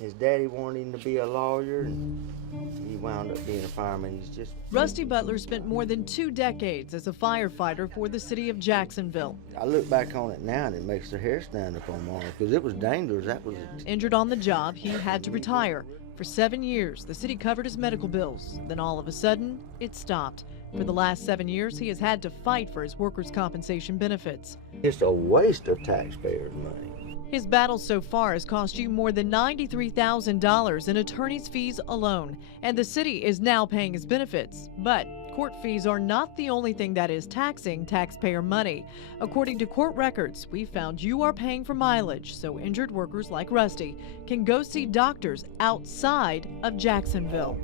His daddy wanted him to be a lawyer, and he wound up being a fireman. He's just... Rusty Butler spent more than 2 decades as a firefighter for the city of Jacksonville. I look back on it now and it makes the hair stand up on my arm because it was dangerous. That was Injured on the job, he had to retire. For 7 years, the city covered his medical bills. Then all of a sudden, it stopped. For the last 7 years, he has had to fight for his workers' compensation benefits. just a waste of taxpayers' money. His battle so far has cost you more than $93,000 in attorney's fees alone, and the city is now paying his benefits. But court fees are not the only thing that is taxing taxpayer money. According to court records, we found you are paying for mileage, so injured workers like Rusty can go see doctors outside of Jacksonville.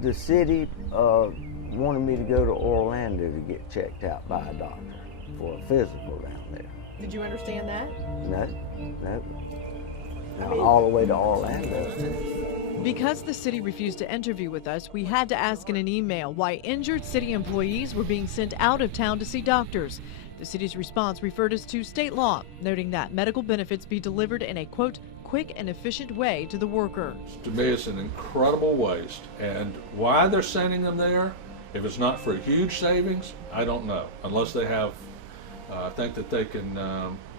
The city wanted me to go to Orlando to get checked out by a doctor for a physical down there. Did you understand that? No. All the way to Orlando. Because the city refused to interview with us, we had to ask in an email why injured city employees were being sent out of town to see doctors. The city's response referred us to state law, noting that medical benefits be delivered in a, quote, quick and efficient way to the worker. To me, it's an incredible waste, and why they're sending them there, if it's not for huge savings, I don't know, unless they have think that they can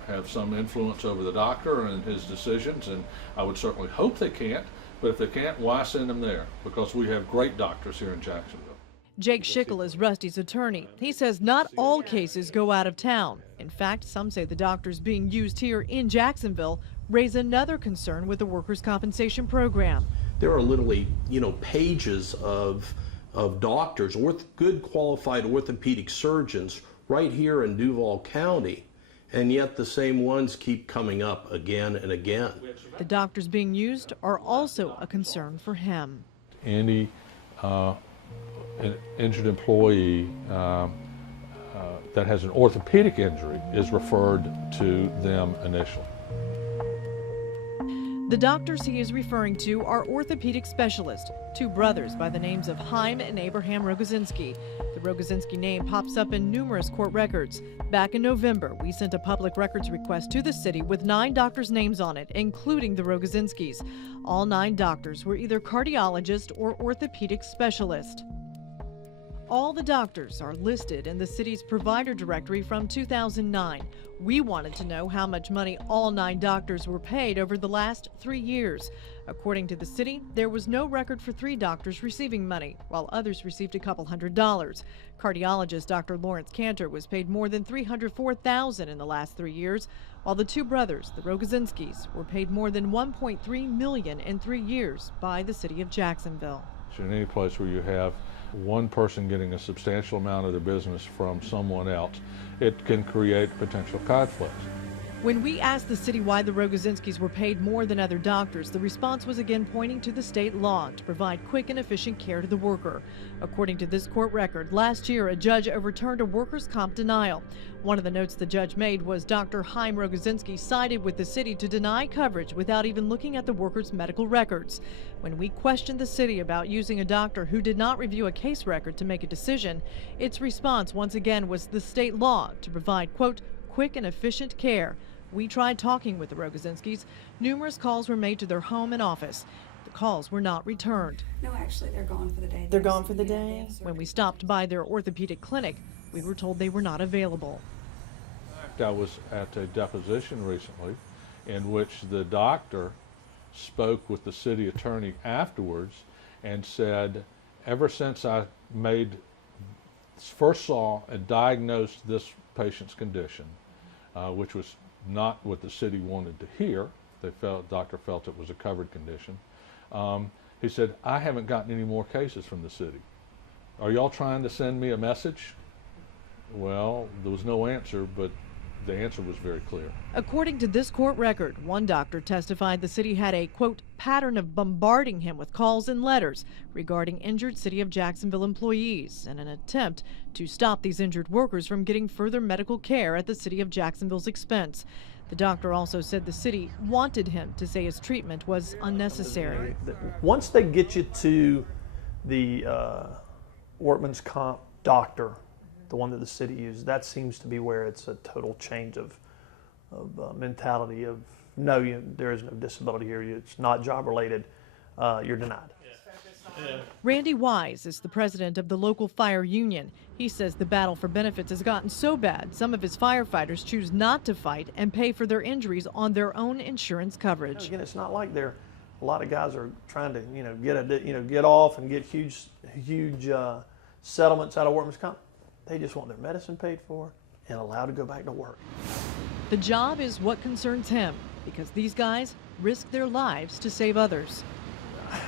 have some influence over the doctor and his decisions, and I would certainly hope they can't, but if they can't, why send them there? Because we have great doctors here in Jacksonville. Jake Schickel is Rusty's attorney. He says not all cases go out of town. In fact, some say the doctors being used here in Jacksonville raise another concern with the workers' compensation program. There are literally, pages of doctors, good qualified orthopedic surgeons right here in Duval County, and yet the same ones keep coming up again and again. The doctors being used are also a concern for him. Any injured employee that has an orthopedic injury is referred to them initially. The doctors he is referring to are orthopedic specialists, two brothers by the names of Chaim and Abraham Rogozinski. The Rogozinski name pops up in numerous court records. Back in November, we sent a public records request to the city with 9 doctors' names on it, including the Rogozinskis. All 9 doctors were either cardiologists or orthopedic specialists. All the doctors are listed in the city's provider directory from 2009. We wanted to know how much money all 9 doctors were paid over the last 3 years. According to the city, there was no record for 3 doctors receiving money, while others received a couple $100s. Cardiologist Dr. Lawrence Cantor was paid more than $304,000 in the last 3 years, while the 2 brothers, the Rogozinskis, were paid more than $1.3 million in 3 years by the city of Jacksonville. In any place where you have one person getting a substantial amount of their business from someone else, it can create potential conflicts. When we asked the city why the Rogozinskis were paid more than other doctors, the response was again pointing to the state law to provide quick and efficient care to the worker. According to this court record, last year a judge overturned a workers' comp denial. One of the notes the judge made was Dr. Chaim Rogozinski sided with the city to deny coverage without even looking at the worker's medical records. When we questioned the city about using a doctor who did not review a case record to make a decision, its response once again was the state law to provide, quote, quick and efficient care. We tried talking with the Rogozinskis. Numerous calls were made to their home and office. The calls were not returned. No, actually, they're gone for the day. They're gone for the day? When we stopped by their orthopedic clinic, we were told they were not available. I was at a deposition recently in which the doctor spoke with the city attorney afterwards and said, ever since I first saw and diagnosed this patient's condition, which was not what the city wanted to hear. The doctor felt it was a covered condition. He said, I haven't gotten any more cases from the city. Are y'all trying to send me a message? Well, there was no answer, but the answer was very clear. According to this court record, one doctor testified the city had a, quote, pattern of bombarding him with calls and letters regarding injured City of Jacksonville employees in an attempt to stop these injured workers from getting further medical care at the City of Jacksonville's expense. The doctor also said the city wanted him to say his treatment was unnecessary. Once they get you to the workman's comp doctor, the one that the city uses, that seems to be where it's a total change of mentality of no, there is no disability here. It's not job related. You're denied. Randy Wise is the president of the local fire union. He says the battle for benefits has gotten so bad, some of his firefighters choose not to fight and pay for their injuries on their own insurance coverage. Again, it's not like a lot of guys are trying to, get off and get huge settlements out of workman's comp. They just want their medicine paid for and allowed to go back to work. The job is what concerns him because these guys risk their lives to save others.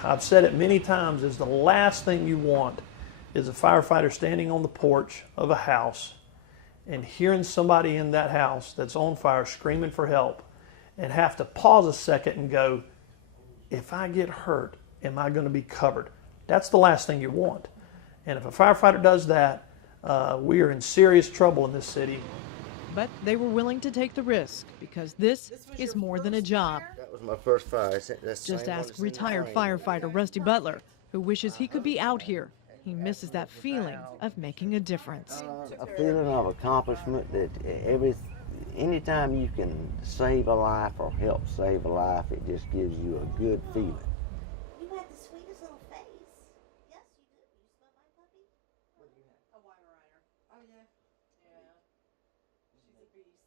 I've said it many times, is the last thing you want is a firefighter standing on the porch of a house and hearing somebody in that house that's on fire screaming for help and have to pause a second and go, if I get hurt, am I going to be covered? That's the last thing you want. And if a firefighter does that, we are in serious trouble in this city. But they were willing to take the risk because this is more than a job. That was my first fire. Just ask retired firefighter Rusty Butler, who wishes he could be out here. He misses that feeling of making a difference. A feeling of accomplishment that anytime you can save a life or help save a life, it just gives you a good feeling. You have the sweetest little face. Yes, you do. You smell my puppy? What do you have? A Weimaraner. Oh, yeah. Yeah. She's a beast.